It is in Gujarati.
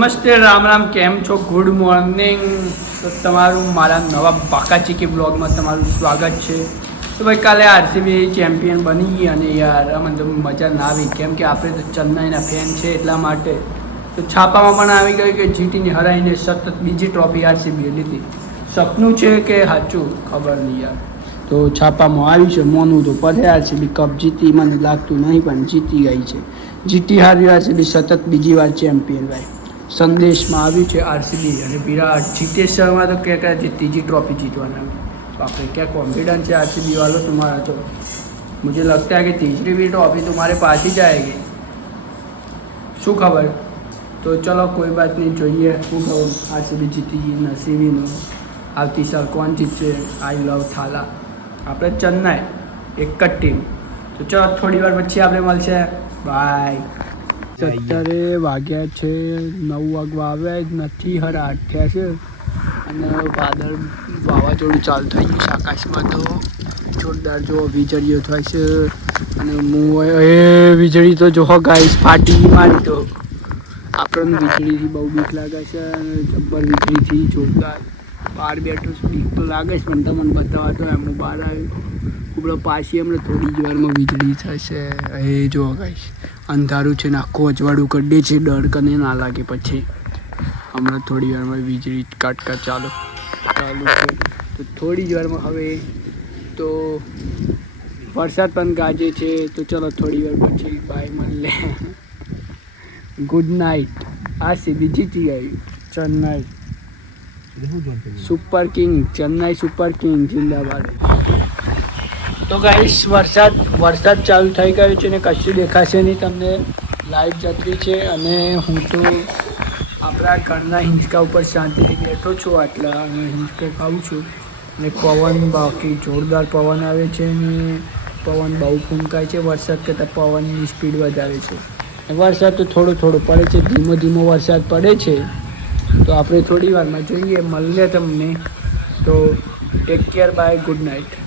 નમસ્તે રામ રામ, કેમ છો? Good morning. તો તમારું મારા નવા બાકાચીકી બ્લોગમાં તમારું સ્વાગત છે. તો ભાઈ કાલે આરસીબી ચેમ્પિયન બની ગઈ અને યાર મને તો મજા ના આવી, કેમ કે આપણે તો ચેન્નાઈના ફેન છે એટલા માટે. તો છાપામાં પણ આવી ગયું કે જીટીને હરાવીને સતત બીજી ટ્રોફી આરસીબીએ લીધી. સપનું છે કે સાચું ખબર નહીં યાર. તો છાપામાં આવ્યું છે, મોનું તો પડે આરસીબી કપ જીતી મને લાગતું નહીં, પણ જીતી ગઈ છે. જીટી હારી આરસીબી સતત બીજી વાર ચેમ્પિયન ભાઈ. સંદેશમાં આવ્યું છે આરસીબી અને વિરાટ જીतेश शर्मा तो क्या कहते तीसरी ट्रॉफी जीतवाना है. तो आप क्या कॉन्फिडेंस है आरसीबी वालों तुम्हारा? तो मुझे लगता है कि तीसरी भी ट्रॉफी तुम्हारे पास ही जाएगी. શું ખબર. તો ચલો કોઈ બાત નહીં, જોઈએ શું ખબર. આરસીબી જીતી ગઈ, નસીબીનું. આવતી સાલ કોણ જીતશે? આઈ લવ થાલા. આપણે ચેન્નાઈ એક જ ટીમ. તો ચલો થોડી વાર પછી આપણે મળશે. બાય. 17 વાગ્યા છે, 9 વાગવા આવ્યા જ નથી, હરા 8 છે અને વાવાઝોડું ચાલુ થઈ ગયું છે આકાશમાં. તો જોરદાર જો વીજળીઓ થાય છે અને વીજળી તો જો ગાઈસ ફાટી મારી. તો આપણને વીજળીથી બહુ બીક લાગે છે અને જબ્બર વીજળીથી જોરદાર. બહાર બેઠો બીક તો લાગે છે, પણ તમને બતાવવા તો એમનું બહાર આવ્યું ઉપડો પાછી હમણાં થોડી જ વારમાં વીજળી થશે. એ જો ગાઈસ અંધારું છે ને આખું અજવાળું કરી દે છે, ડર કને ના લાગે. પછી હમણાં થોડી વારમાં વીજળી કાટકાટ ચાલુ છે. તો થોડી જ વારમાં હવે તો વરસાદ પણ ગાજે છે. તો ચલો થોડી વાર પછી બાય મળે. Good night. આરસીબી જીતી ગઈ. Chennai super king, Chennai super king જિંદાબાદ. તો ગાઈસ વરસાદ ચાલુ થઈ ગયો છે ને કશું દેખાશે નહીં તમને. લાઈટ જતી છે અને હું તો આપણા ઘરના હિંચકા ઉપર શાંતિથી બેઠો છું આટલા અને હિંચકો ખાઉં છું. અને પવન બાકી જોરદાર પવન આવે છે અને પવન બહુ ફૂંકાય છે. વરસાદ કરતાં પવનની સ્પીડ વધારે છે. વરસાદ તો થોડો પડે છે, ધીમો ધીમો વરસાદ પડે છે. તો આપણે થોડી વારમાં જોઈએ, મળીએ તમને. તો take care, bye, good night.